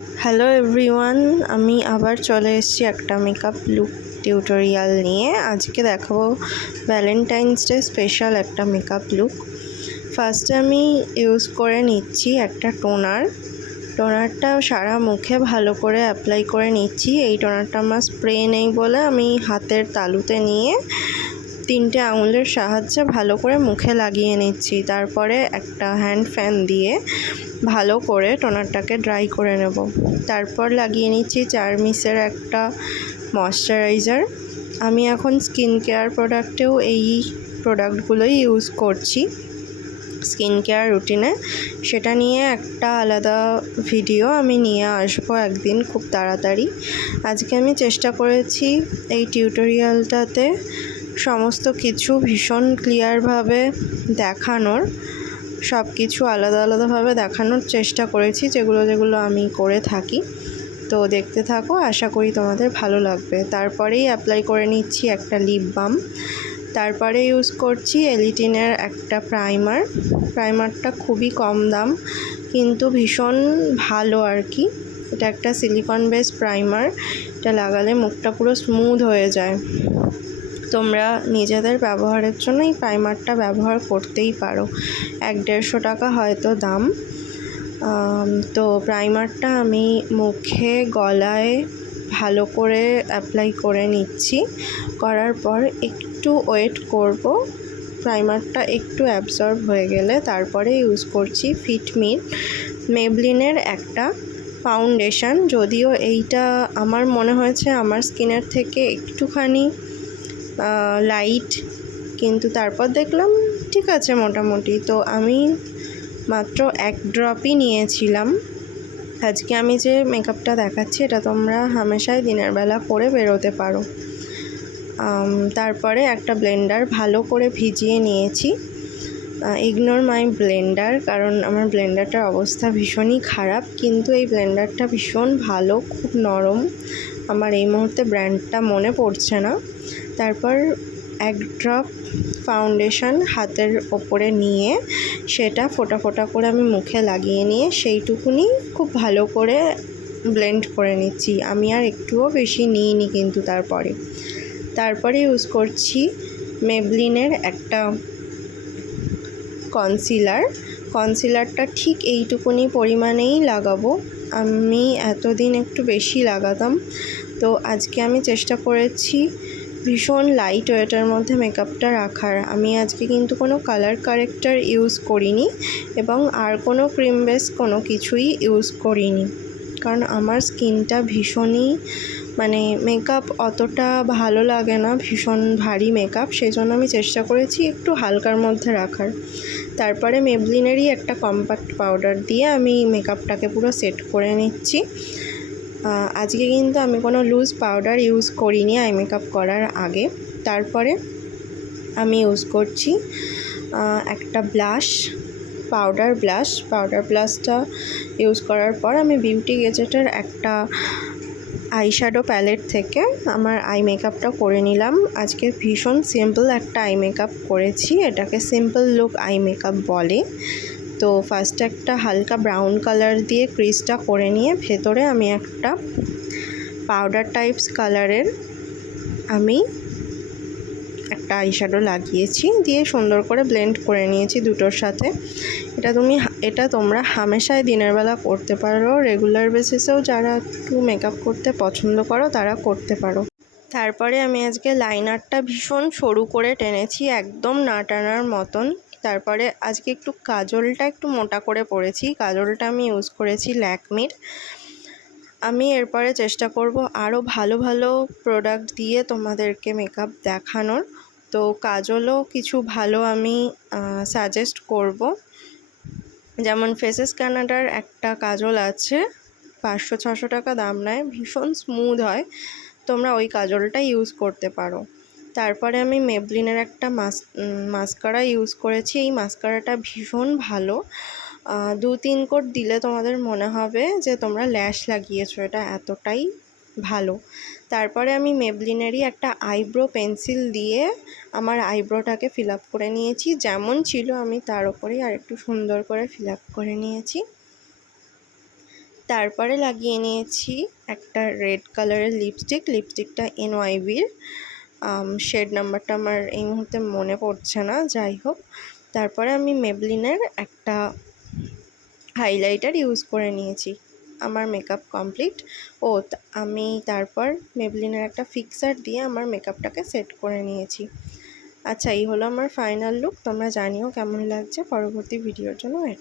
Hello everyone, আমি আবার চলে এসেছি একটা মেকআপ লুক টিউটোরিয়াল নিয়ে। আজকে দেখাবো ভ্যালেন্টাইন্স ডে স্পেশাল একটা মেকআপ লুক। ফার্স্টে আমি ইউজ করে নিচ্ছি একটা টোনারটা সারা মুখে ভালো করে অ্যাপ্লাই করে নিচ্ছি। এই টোনারটা আমার স্প্রে নেই বলে আমি হাতের তালুতে নিয়ে 3টে আঙুলের সাহায্যে ভালো করে মুখে লাগিয়ে নিচ্ছি। তারপরে একটা হ্যান্ড ফ্যান দিয়ে ভালো করে টোনারটাকে ড্রাই করে নেব। তারপর লাগিয়ে নিচ্ছি চারমিসের একটা ময়শ্চারাইজার। আমি এখন স্কিন কেয়ার প্রোডাক্টেও এই প্রোডাক্টগুলোই ইউজ করছি স্কিন কেয়ার রুটিনে। সেটা নিয়ে একটা আলাদা ভিডিও আমি নিয়ে আসবো একদিন খুব তাড়াতাড়ি। আজকে আমি চেষ্টা করেছি এই টিউটোরিয়ালটাতে সমস্ত কিছু ভীষণ ক্লিয়ারভাবে দেখানোর, সব কিছু আলাদাভাবে দেখানোর চেষ্টা করেছি, যেগুলো আমি করে থাকি। তো দেখতে থাকো, আশা করি তোমাদের ভালো লাগবে। তারপরেই অ্যাপ্লাই করে নিচ্ছি একটা লিপ বাম। তারপরে ইউজ করছি এলিটিনের একটা প্রাইমারটা খুবই কম দাম কিন্তু ভীষণ ভালো আর কি। এটা একটা সিলিকন বেস প্রাইমার, এটা লাগালে মুখটা পুরো স্মুথ হয়ে যায়। তোমরা নিজেদের ব্যবহারের জন্য এই প্রাইমারটা ব্যবহার করতেই পারো। 1-150 টাকা হয়তো দাম। তো প্রাইমারটা আমি মুখে গলায় ভালো করে অ্যাপ্লাই করে নিচ্ছি। করার পর একটু ওয়েট করব, প্রাইমারটা একটু অ্যাবজর্ব হয়ে গেলে তারপরে ইউজ করছি ফিটমির মেবলিনের একটা ফাউন্ডেশন। যদিও এইটা আমার মনে হয়েছে আমার স্কিনের থেকে একটুখানি লাইট, কিন্তু তারপর দেখলাম ঠিক আছে মোটামুটি। তো আমি মাত্র 1 ড্রপই নিয়েছিলাম। আজকে আমি যে মেকআপটা দেখাচ্ছি এটা তোমরা হামেশাই দিনের বেলা করে বেরোতে পারো। তারপরে একটা ব্লেন্ডার ভালো করে ভিজিয়ে নিয়েছি। ইগনোর মাই ব্লেন্ডার, কারণ আমার ব্লেন্ডারটার অবস্থা ভীষণই খারাপ, কিন্তু এই ব্লেন্ডারটা ভীষণ ভালো, খুব নরম। আমার এই মুহূর্তে ব্র্যান্ডটা মনে পড়ছে না। তারপর 1 ড্রপ ফাউন্ডেশন হাতের ওপরে নিয়ে সেটা ফোঁটা ফোঁটা করে আমি মুখে লাগিয়ে নিয়ে সেইটুকুনি খুব ভালো করে ব্লেন্ড করে নিচ্ছি। আমি আর একটুও বেশি নিইনি কিন্তু। তারপরে ইউজ করছি মেবলিনের একটা কনসিলারটা ঠিক এইটুকুনি পরিমাণেই লাগাবো। আমি এতদিন একটু বেশি লাগাতাম, তো আজকে আমি চেষ্টা করেছি ভীষণ লাইট ওয়েটের মধ্যে মেকআপটা রাখার। আমি আজকে কিন্তু কোনো কালার কারেক্টার ইউজ করিনি এবং আর কোনো ক্রিম বেস কোনো কিছুই ইউজ করিনি, কারণ আমার স্কিনটা ভীষণই মেকআপ অতটা ভালো লাগে না, ভীষণ ভারী মেকআপ, সেই জন্য আমি চেষ্টা করেছি একটু হালকার মধ্যে রাখার। তারপরে মেবলিনেরই একটা কম্প্যাক্ট পাউডার দিয়ে আমি মেকআপটাকে পুরো সেট করে নিচ্ছি। আজকে কিন্তু আমি কোনো লুজ পাউডার ইউজ করিনি আই মেকআপ করার আগে। তারপরে আমি ইউজ করছি একটা পাউডার ব্লাশটা ইউজ করার পর আমি বিউটি গেজেটের একটা আইশ্যাডো প্যালেট থেকে আমার আই মেকআপটা করে নিলাম। আজকে ভীষণ সিম্পল একটা আই মেকআপ করেছি, এটাকে সিম্পল লুক আই মেকআপ বলে। তো ফার্স্টে একটা হালকা ব্রাউন কালার দিয়ে ক্রিজটা করে নিয়ে ভেতরে আমি একটা পাউডার টাইপস কালারের আমি একটা আইশ্যাডো লাগিয়েছি, দিয়ে সুন্দর করে ব্লেন্ড করে নিয়েছি দুটোর সাথে। এটা তোমরা হামেশাই দিনের বেলা করতে পারো, রেগুলার বেসিসেও যারা একটু মেকআপ করতে পছন্দ করো তারা করতে পারো। তারপরে আমি আজকে লাইনারটা ভীষণ সরু করে টেনেছি, একদম না টানার মতন। তারপরে আজকে একটু কাজলটা একটু মোটা করে পরেছি, কাজলটা আমি ইউজ করেছি ল্যাকমির। আমি এরপরে চেষ্টা করব আরও ভালো প্রোডাক্ট দিয়ে তোমাদেরকে মেকআপ দেখানোর। তো কাজলও কিছু ভালো আমি সাজেস্ট করব, যেমন ফেসেস কানাডার একটা কাজল আছে, 500-600 টাকা দাম নেয়, ভীষণ স্মুথ হয়, তোমরা ওই কাজলটা ইউজ করতে পারো। তারপরে আমি মেবলিনের একটা মাস্কারা ইউজ করেছি। এই মাস্কারাটা ভীষণ ভালো, 2-3 কোট দিলে তোমাদের মনে হবে যে তোমরা ল্যাশ লাগিয়েছো, এটা এতটাই ভালো। তারপরে আমি মেবলিনেরই একটা আইব্রো পেন্সিল দিয়ে আমার আইব্রোটাকে ফিল আপ করে নিয়েছি, যেমন ছিল আমি তার উপরেই আর একটু সুন্দর করে ফিল আপ করে নিয়েছি। তারপরে লাগিয়ে নিয়েছি একটা রেড কালারের লিপস্টিকটা NYBর শেড নাম্বারটা আমার এই মুহূর্তে মনে পড়ছে না, যাই হোক। তারপরে আমি মেবলিনের একটা হাইলাইটার ইউজ করে নিয়েছি। আমার মেকআপ কমপ্লিট। আমি তারপর মেবলিনের একটা ফিক্সার দিয়ে আমার মেকআপটাকে সেট করে নিয়েছি। আচ্ছা, এই হলো আমার ফাইনাল লুক। তোমরা জানিও কেমন লাগছে। পরবর্তী ভিডিওর জন্য ওয়েট